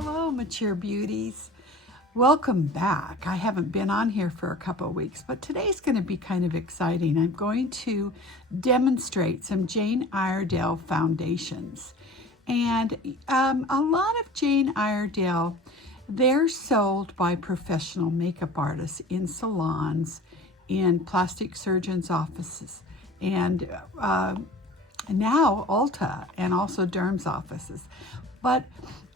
Hello, mature beauties. Welcome back. I haven't been on here for a couple of weeks, but today's going to be kind of exciting. I'm going to demonstrate some Jane Iredale foundations. And a lot of Jane Iredale, they're sold by professional makeup artists in salons, in plastic surgeons' offices, and now Ulta and also derm's offices. But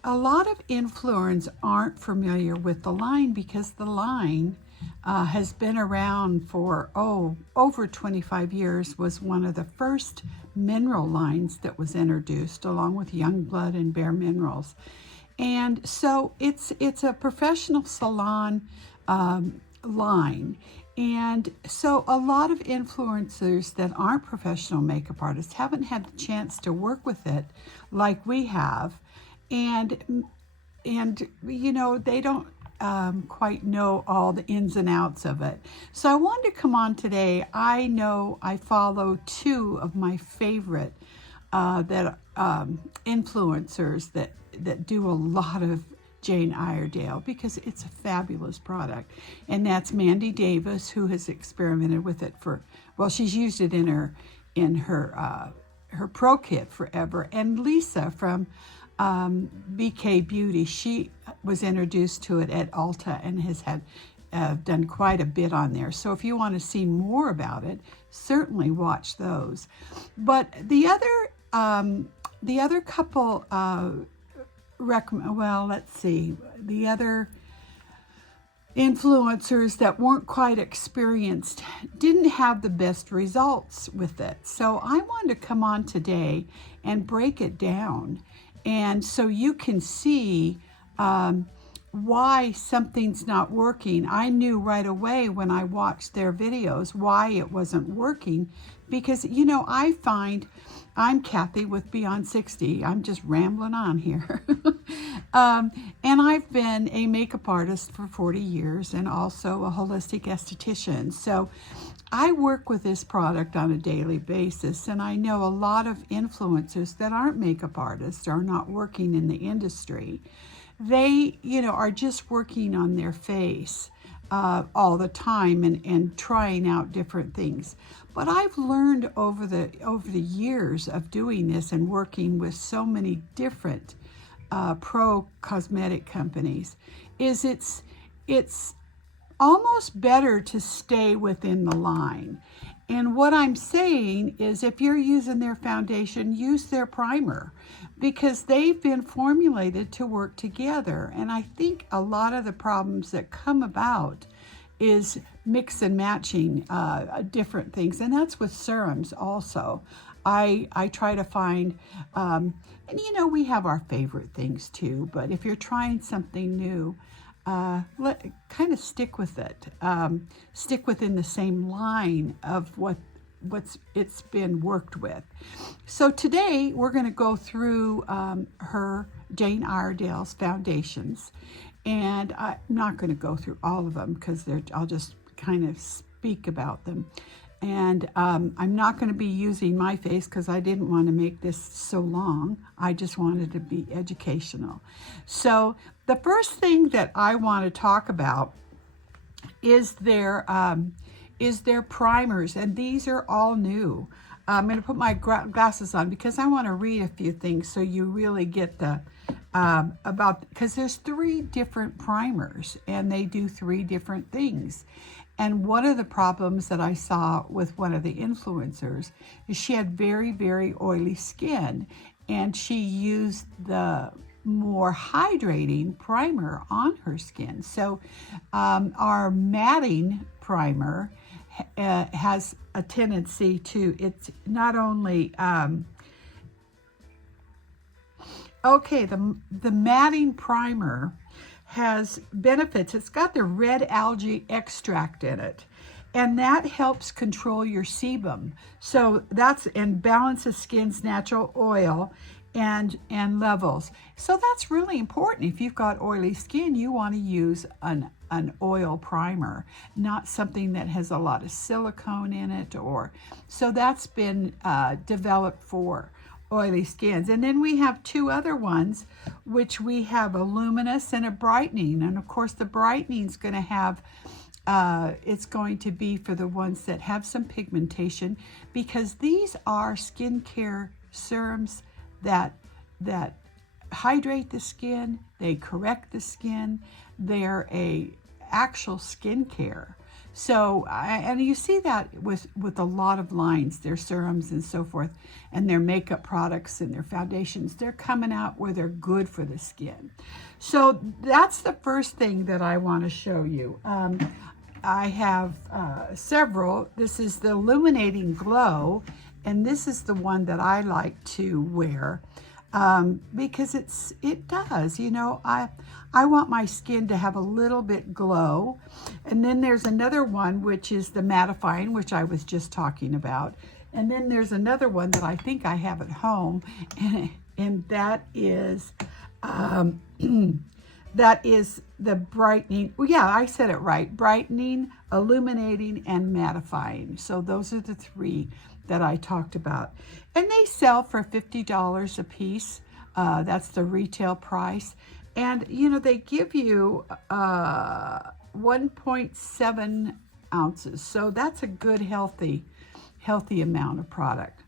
a lot of influencers aren't familiar with the line because the line has been around for, over 25 years, was one of the first mineral lines that was introduced along with Youngblood and Bare Minerals. And so it's a professional salon line. And so a lot of influencers that aren't professional makeup artists haven't had the chance to work with it like we have. And you know, they don't quite know all the ins and outs of it. So I wanted to come on today. I know I follow two of my favorite influencers that do a lot of Jane Iredale because it's a fabulous product. And that's Mandy Davis, who has experimented with it she's used it in her Pro Kit forever. And Lisa from BK Beauty, she was introduced to it at Ulta and has had done quite a bit on there. So if you want to see more about it, certainly watch those. But the other couple the other influencers that weren't quite experienced didn't have the best results with it. So I wanted to come on today and break it down. And so you can see why something's not working. I knew right away when I watched their videos why it wasn't working, because, you know, I find I'm Kathy with Beyond 60. I'm just rambling on here. And I've been a makeup artist for 40 years and also a holistic esthetician. So I work with this product on a daily basis, and I know a lot of influencers that aren't makeup artists, are not working in the industry. They, you know, are just working on their face all the time and trying out different things. But I've learned over the years of doing this and working with so many different pro cosmetic companies, is it's almost better to stay within the line. And what I'm saying is, if you're using their foundation, use their primer, because they've been formulated to work together. And I think a lot of the problems that come about is mix and matching different things. And that's with serums also. I try to find, and you know, we have our favorite things too, but if you're trying something new, kind of stick with it. Stick within the same line of it's been worked with. So today we're going to go through her Jane Iredale's foundations, and I'm not going to go through all of them because I'll just kind of speak about them. And I'm not going to be using my face because I didn't want to make this so long. I just wanted to be educational. So the first thing that I want to talk about is their primers, and these are all new. I'm going to put my glasses on because I want to read a few things so you really get because there's 3 different primers and they do 3 different things. And one of the problems that I saw with one of the influencers is she had very, very oily skin, and she used the more hydrating primer on her skin. So our matting primer has a tendency to, it's not only, the matting primer has benefits. It's got the red algae extract in it, and that helps control your sebum. So and balances skin's natural oil and levels. So that's really important. If you've got oily skin, you want to use an oil primer, not something that has a lot of silicone in it, so that's been developed for oily skins. And then we have two other ones, which we have a luminous and a brightening. And of course the brightening is going to have, it's going to be for the ones that have some pigmentation, because these are skincare serums that hydrate the skin, they correct the skin, they're a actual skincare. So, and you see that with a lot of lines, their serums and so forth, and their makeup products and their foundations, they're coming out where they're good for the skin. So that's the first thing that I want to show you. I have several. This is the Illuminating Glow, and this is the one that I like to wear. Because it does, you know, I want my skin to have a little bit glow. And then there's another one, which is the mattifying, which I was just talking about. And then there's another one that I think I have at home, and that is that is the brightening. Well, yeah, I said it right. Brightening, illuminating, and mattifying. So those are the three that I talked about. And they sell for $50 a piece. That's the retail price. And, you know, they give you 1.7 ounces. So that's a good, healthy amount of product.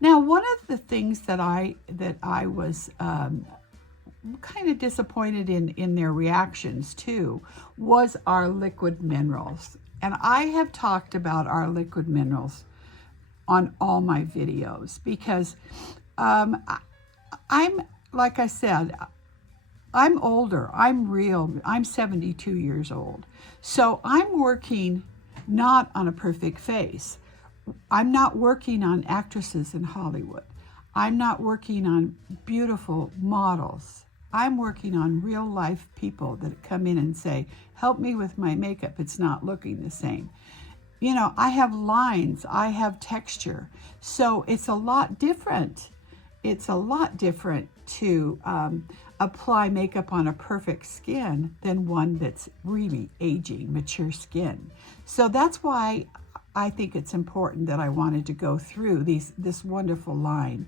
Now, one of the things that I was kind of disappointed in their reactions to was our liquid minerals. And I have talked about our liquid minerals on all my videos, because I'm, like I said, I'm older, I'm 72 years old. So I'm working not on a perfect face. I'm not working on actresses in Hollywood. I'm not working on beautiful models. I'm working on real life people that come in and say, help me with my makeup, it's not looking the same. You know, I have lines, I have texture. So it's a lot different. It's a lot different to apply makeup on a perfect skin than one that's really aging, mature skin. So that's why I think it's important that I wanted to go through this wonderful line.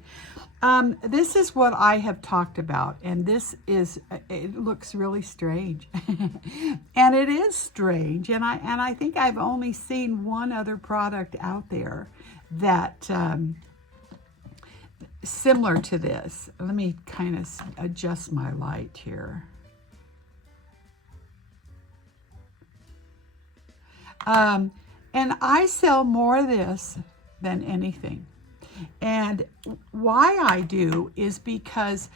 This is what I have talked about, and it looks really strange. And it is strange, and I think I've only seen one other product out there that similar to this. Let me kind of adjust my light here. And I sell more of this than anything. And why I do is because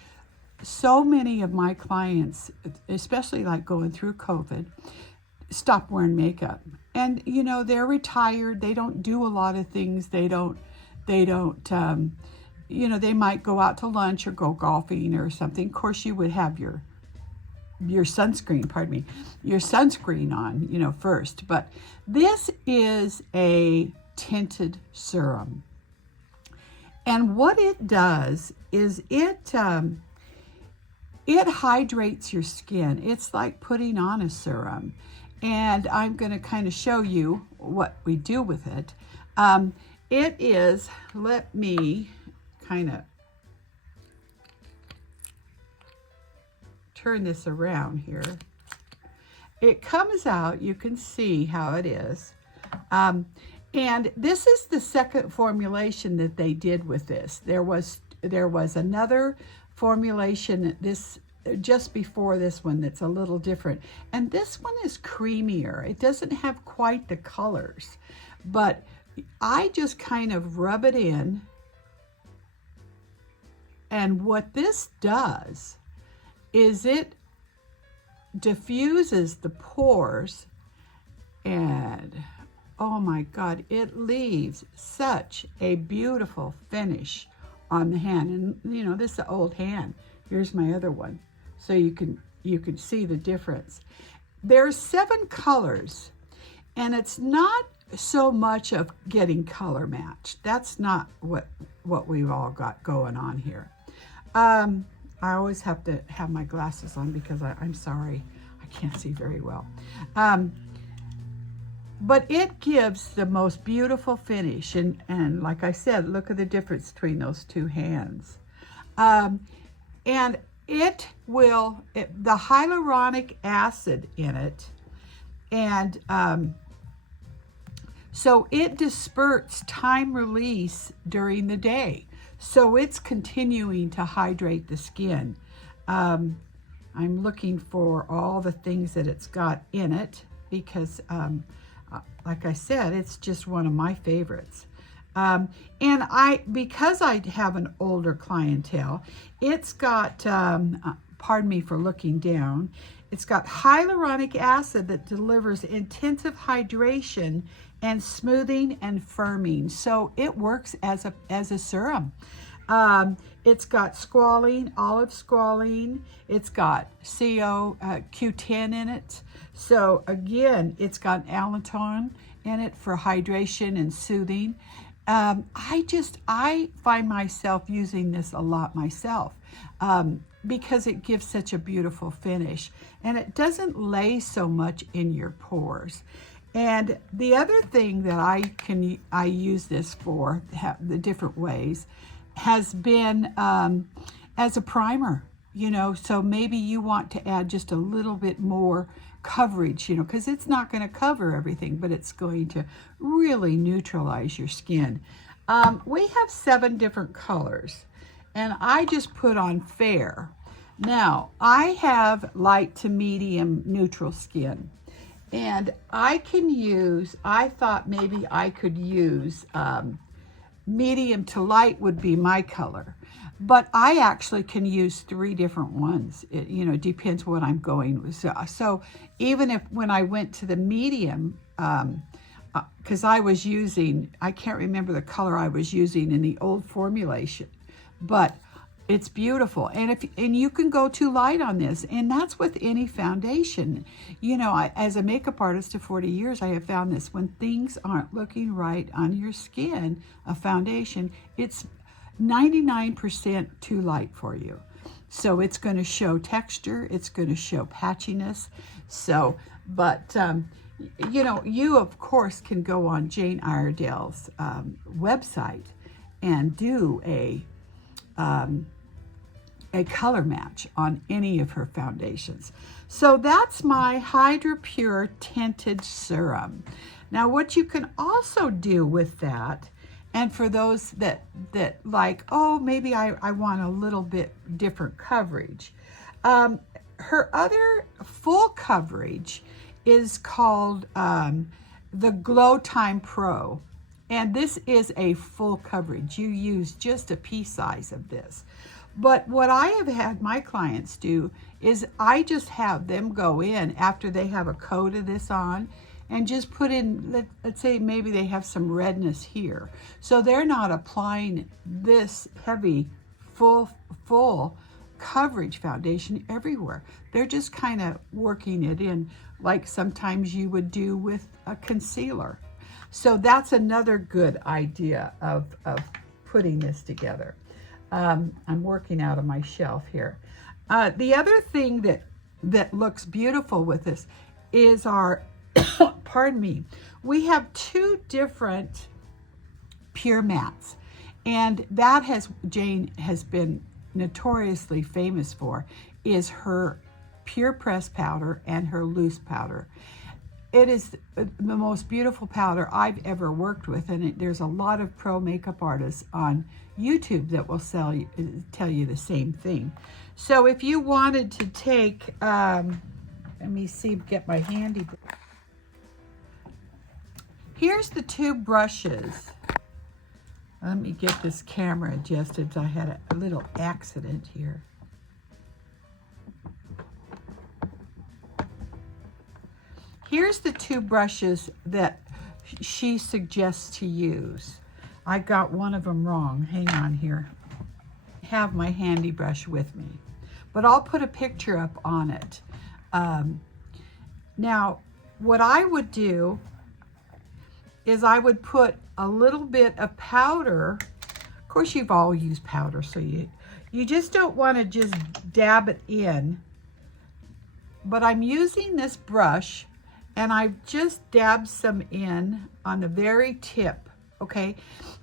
so many of my clients, especially like going through COVID, stop wearing makeup. And, you know, they're retired. They don't do a lot of things. They don't, you know, they might go out to lunch or go golfing or something. Of course, you would have your sunscreen, your sunscreen on, you know, first. But this is a tinted serum. And what it does is it hydrates your skin. It's like putting on a serum. And I'm going to kind of show you what we do with it. It is, let me kind of turn this around here. It comes out, you can see how it is. And this is the second formulation that they did with this. There was another formulation just before this one that's a little different. And this one is creamier. It doesn't have quite the colors, but I just kind of rub it in. And what this does is it diffuses the pores, and oh my God, it leaves such a beautiful finish on the hand. And you know, this is an old hand. Here's my other one. So you can see the difference. There's 7 colors, and it's not so much of getting color matched. That's not what we've all got going on here. I always have to have my glasses on because I'm sorry, I can't see very well. but it gives the most beautiful finish. And like I said, look at the difference between those two hands. And it will, the hyaluronic acid in it, and so it disperses time release during the day. So it's continuing to hydrate the skin. I'm looking for all the things that it's got in it because, like I said, it's just one of my favorites. And because I have an older clientele, it's got, pardon me for looking down, it's got hyaluronic acid that delivers intensive hydration and smoothing and firming. So it works as a serum. It's got squalene, olive squalene. It's got Q10 in it. So again, it's got allantoin in it for hydration and soothing. I find myself using this a lot myself because it gives such a beautiful finish and it doesn't lay so much in your pores. And the other thing that I use this for, the different ways, has been as a primer, you know, so maybe you want to add just a little bit more coverage, you know, because it's not going to cover everything, but it's going to really neutralize your skin. We have 7 different colors, and I just put on fair. Now, I have light to medium neutral skin, and I thought maybe I could use medium to light would be my color. But I actually can use 3 different ones. It, you know, depends what I'm going with. So even when I went to the medium, because I was using, I can't remember the color I was using in the old formulation, but it's beautiful. And you can go too light on this, and that's with any foundation. You know, as a makeup artist of 40 years, I have found this: when things aren't looking right on your skin, a foundation, it's 99% too light for you. So it's going to show texture, it's going to show patchiness. So, but you know, you of course can go on Jane Iredale's website and do a color match on any of her foundations. So that's my Hydra Pure Tinted Serum. Now what you can also do with that, and for those that like, oh, maybe I want a little bit different coverage. Her other full coverage is called the Glow Time Pro. And this is a full coverage. You use just a pea size of this. But what I have had my clients do is I just have them go in after they have a coat of this on and just put in, let's say maybe they have some redness here. So they're not applying this heavy, full coverage foundation everywhere. They're just kind of working it in like sometimes you would do with a concealer. So that's another good idea of putting this together. I'm working out of my shelf here. The other thing that looks beautiful with this is our, pardon me, we have 2 different pure mattes, and that Jane has been notoriously famous for, is her pure press powder and her loose powder. It is the most beautiful powder I've ever worked with, and there's a lot of pro makeup artists on YouTube that will tell you the same thing. So if you wanted to take, let me see, get my handy. Here's the 2 brushes. Let me get this camera adjusted. I had a little accident here. Here's the 2 brushes that she suggests to use. I got one of them wrong. Hang on here. I have my handy brush with me, but I'll put a picture up on it. Now, what I would do is I would put a little bit of powder. Of course, you've all used powder, so you just don't want to just dab it in. But I'm using this brush, and I've just dabbed some in on the very tip, okay?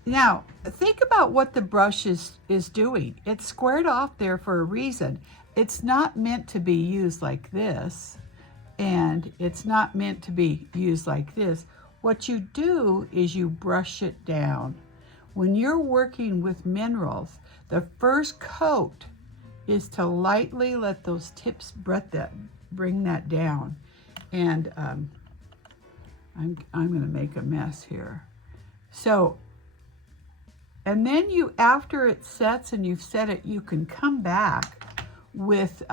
Now, think about what the brush is doing. It's squared off there for a reason. It's not meant to be used like this, and it's not meant to be used like this. What you do is you brush it down. When you're working with minerals, the first coat is to lightly let those tips bring that down. And I'm going to make a mess here. So, and then you, after it sets and you've set it, you can come back with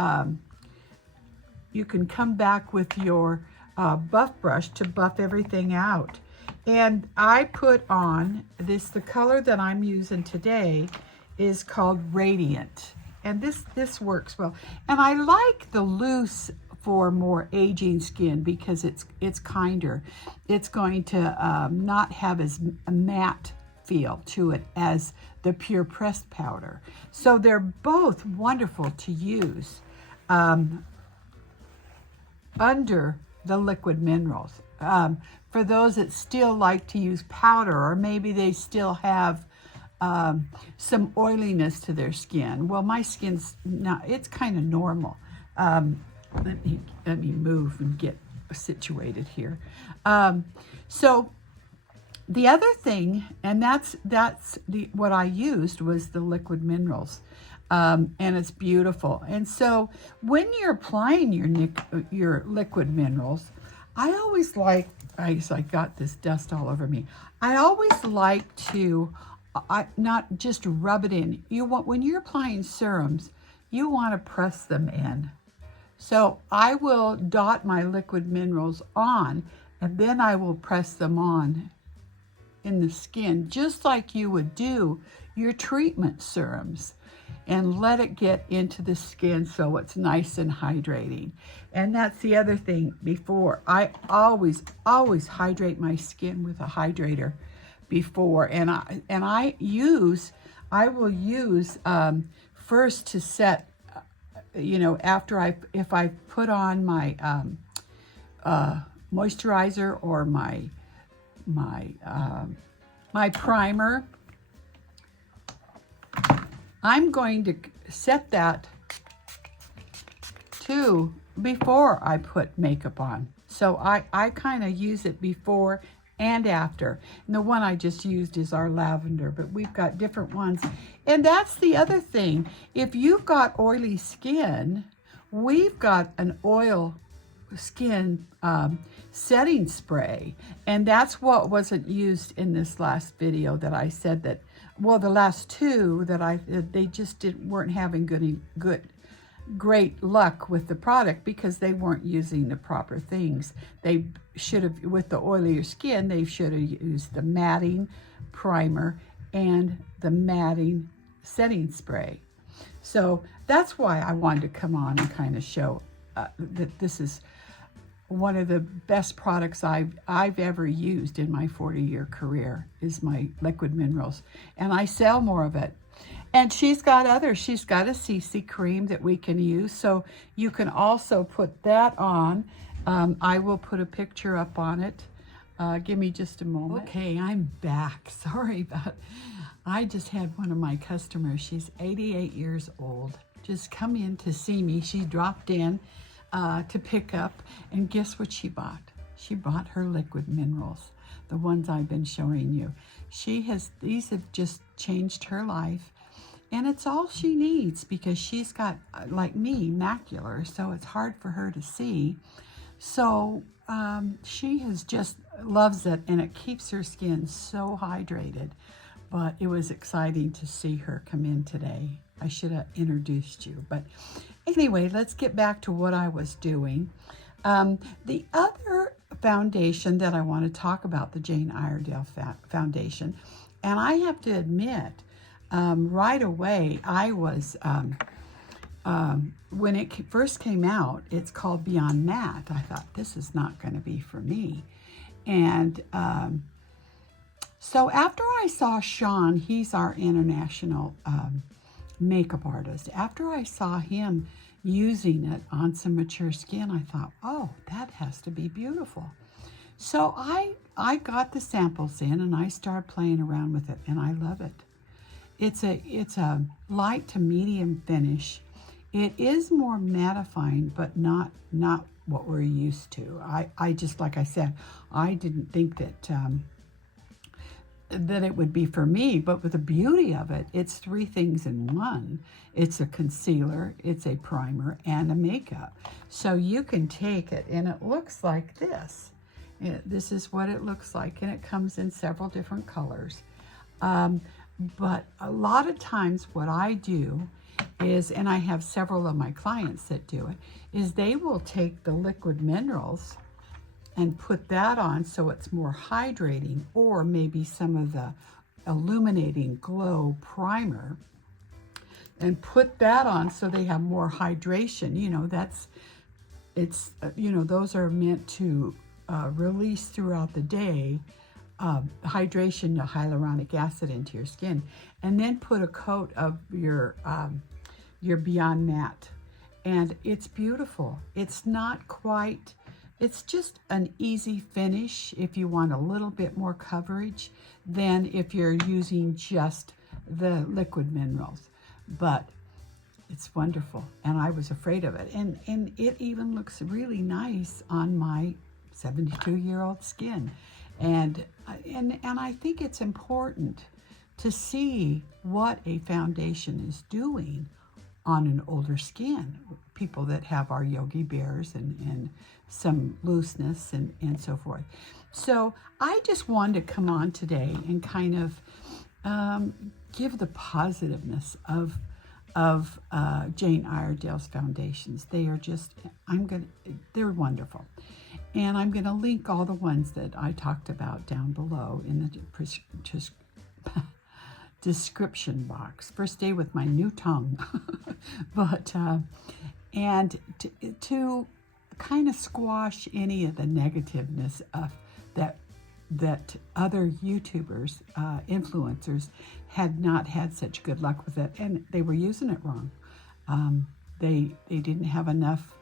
your buff brush to buff everything out. And I put on this, the color that I'm using today is called Radiant. And this works well. And I like the loose for more aging skin because it's kinder. It's going to not have as a matte feel to it as the pure pressed powder. So they're both wonderful to use under the liquid minerals. For those that still like to use powder, or maybe they still have some oiliness to their skin. Well, my skin's not, it's kind of normal. Let me move and get situated here. So the other thing, and that's what I used was the liquid minerals. And it's beautiful. And so when you're applying your liquid minerals, I always like, I got this dust all over me. I always like to not just rub it in. When you're applying serums, you want to press them in. So I will dot my liquid minerals on, and then I will press them on in the skin, just like you would do your treatment serums, and let it get into the skin so it's nice and hydrating. And that's the other thing. Before, I always hydrate my skin with a hydrator before, and I will use first to set, after if I put on my moisturizer or my primer, I'm going to set that too before I put makeup on. So I kind of use it before and after. And the one I just used is our Lavender, but we've got different ones. And that's the other thing. If you've got oily skin, we've got an oil skin setting spray. And that's what wasn't used in this last video that I said that, well, the last two that they just weren't having great luck with the product because they weren't using the proper things. They should have, with the oilier skin, they should have used the matting primer and the matting setting spray. So that's why I wanted to come on and kind of show that this is one of the best products I've ever used in my 40-year career is my liquid minerals, and I sell more of it. And she's got a CC cream that we can use, so you can also put that on. I will put a picture up on it. Give me just a moment. Okay, I'm back. Sorry about, I just had one of my customers. She's 88 years old. Just come in to see me. She dropped in to pick up, and guess what she bought? She bought her liquid minerals, the ones I've been showing you. These have just changed her life. And it's all she needs because she's got, like me, macular, so it's hard for her to see. So she loves it, and it keeps her skin so hydrated. But it was exciting to see her come in today. I should have introduced you. But anyway, let's get back to what I was doing. The other foundation that I want to talk about, the Jane Iredale Foundation, and I have to admit, right away, I was, when it first came out, it's called Beyond Matte. I thought, this is not going to be for me. And so after I saw Sean, he's our international makeup artist. After I saw him using it on some mature skin, I thought, oh, that has to be beautiful. So I got the samples in and I started playing around with it, and I love it. It's a light to medium finish. It is more mattifying, but not what we're used to. I just, like I said, I didn't think that that it would be for me, but with the beauty of it, it's 3 things in one. It's a concealer, it's a primer, and a makeup. So you can take it, and it looks like this. This is what it looks like, and it comes in several different colors. But a lot of times what I do is, and I have several of my clients that do it, is they will take the liquid minerals and put that on so it's more hydrating, or maybe some of the illuminating glow primer, and put that on so they have more hydration. You know, those are meant to release throughout the day hydration to hyaluronic acid into your skin, and then put a coat of your Beyond Matte, and it's beautiful. It's not quite, it's just an easy finish if you want a little bit more coverage than if you're using just the liquid minerals. But it's wonderful, and I was afraid of it, and it even looks really nice on my 72-year-old skin. And I think it's important to see what a foundation is doing on an older skin, people that have our Yogi Bears and some looseness and so forth. So I just wanted to come on today and kind of give the positiveness of Jane Iredale's foundations. They are just, they're wonderful. And I'm going to link all the ones that I talked about down below in the description box. First day with my new tongue. But, and to kind of squash any of the negativeness of that other YouTubers, influencers, had not had such good luck with it, and they were using it wrong. They didn't have enough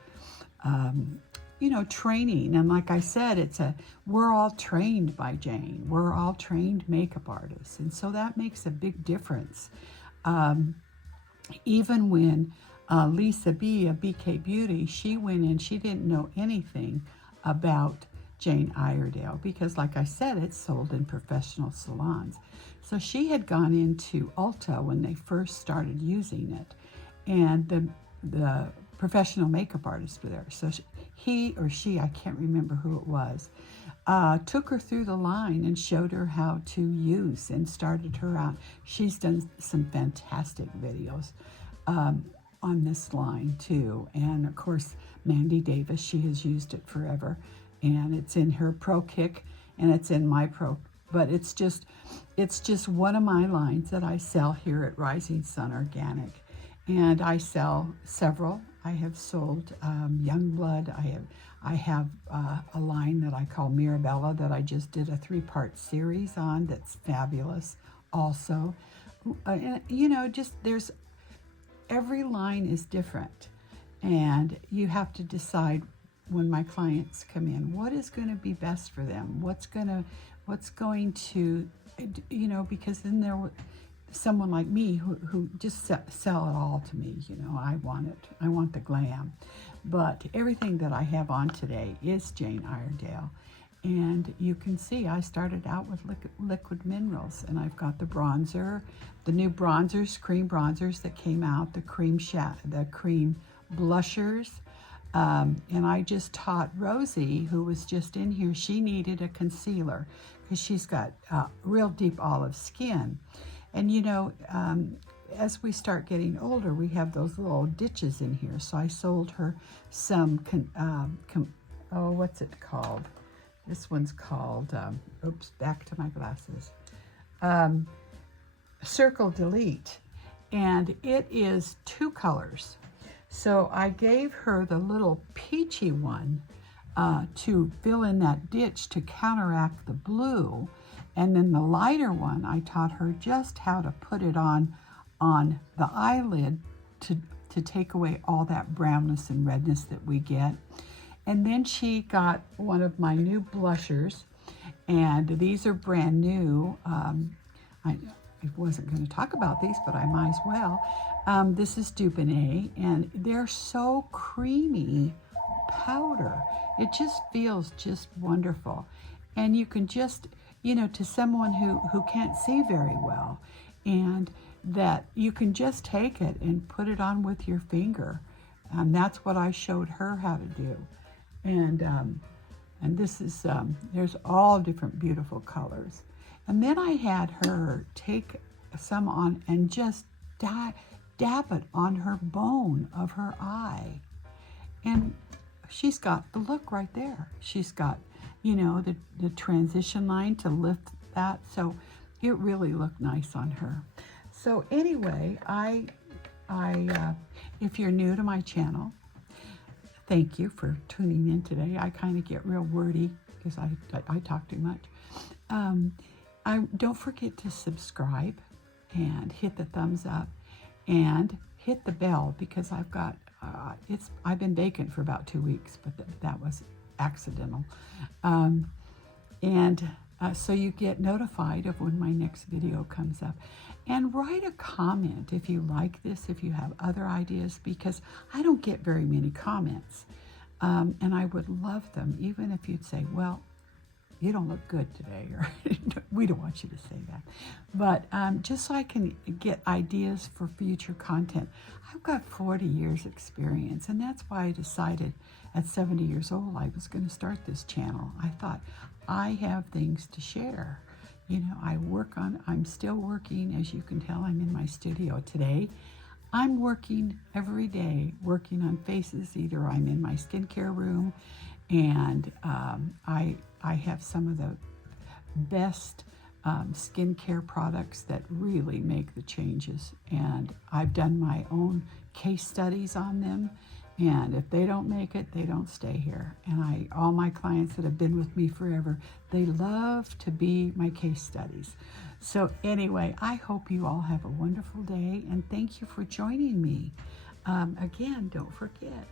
training. And like I said, we're all trained by Jane. We're all trained makeup artists. And so that makes a big difference. Even when Lisa B of BK Beauty, she went in, she didn't know anything about Jane Iredale, because like I said, it's sold in professional salons. So she had gone into Ulta when they first started using it, and the professional makeup artists were there. So he or she, I can't remember who it was, took her through the line and showed her how to use and started her out. She's done some fantastic videos on this line too. And of course, Mandy Davis, she has used it forever. And it's in her Pro Kick, and it's in my Pro. But it's just one of my lines that I sell here at Rising Sun Organic. And I sell several. I have sold Youngblood. I have a line that I call Mirabella that I just did a 3-part series on that's fabulous also. There's, every line is different. And you have to decide when my clients come in, what is going to be best for them? What's going to, because then there someone like me who just sell it all to me. I want it. I want the glam. But everything that I have on today is Jane Iredale. And you can see I started out with liquid minerals, and I've got the bronzer, the new bronzers, cream bronzers that came out, the cream blushers. And I just taught Rosie, who was just in here, she needed a concealer because she's got real deep olive skin. And as we start getting older, we have those little ditches in here. So I sold her some, what's it called? This one's called, back to my glasses. Circle Delete. And it is 2 colors. So I gave her the little peachy one to fill in that ditch to counteract the blue. And then the lighter one, I taught her just how to put it on the eyelid to take away all that brownness and redness that we get. And then she got one of my new blushers, and these are brand new. I wasn't going to talk about these, but I might as well. This is Dubonnet, and they're so creamy powder. It just feels just wonderful. And you can just, you know, to someone who can't see very well, and that you can just take it and put it on with your finger. That's what I showed her how to do. And this is, there's all different beautiful colors. And then I had her take some on and just dab it on her bone of her eye. And she's got the look right there. She's got, you know, the transition line to lift that. So it really looked nice on her. So anyway, if you're new to my channel, thank you for tuning in today. I kind of get real wordy because I talk too much. Don't forget to subscribe and hit the thumbs up and hit the bell, because I've got, I've been vacant for about 2 weeks, but that was accidental. So you get notified of when my next video comes up. And write a comment if you like this, if you have other ideas, because I don't get very many comments. And I would love them, even if you'd say, well, you don't look good today, or we don't want you to say that. But just so I can get ideas for future content. I've got 40 years experience, and that's why I decided at 70 years old I was going to start this channel. I thought, I have things to share. You know, I'm still working. As you can tell, I'm in my studio today. I'm working every day, working on faces. Either I'm in my skincare room, and I have some of the best skincare products that really make the changes. And I've done my own case studies on them. And if they don't make it, they don't stay here. And all my clients that have been with me forever, they love to be my case studies. So anyway, I hope you all have a wonderful day, and thank you for joining me. Again, don't forget,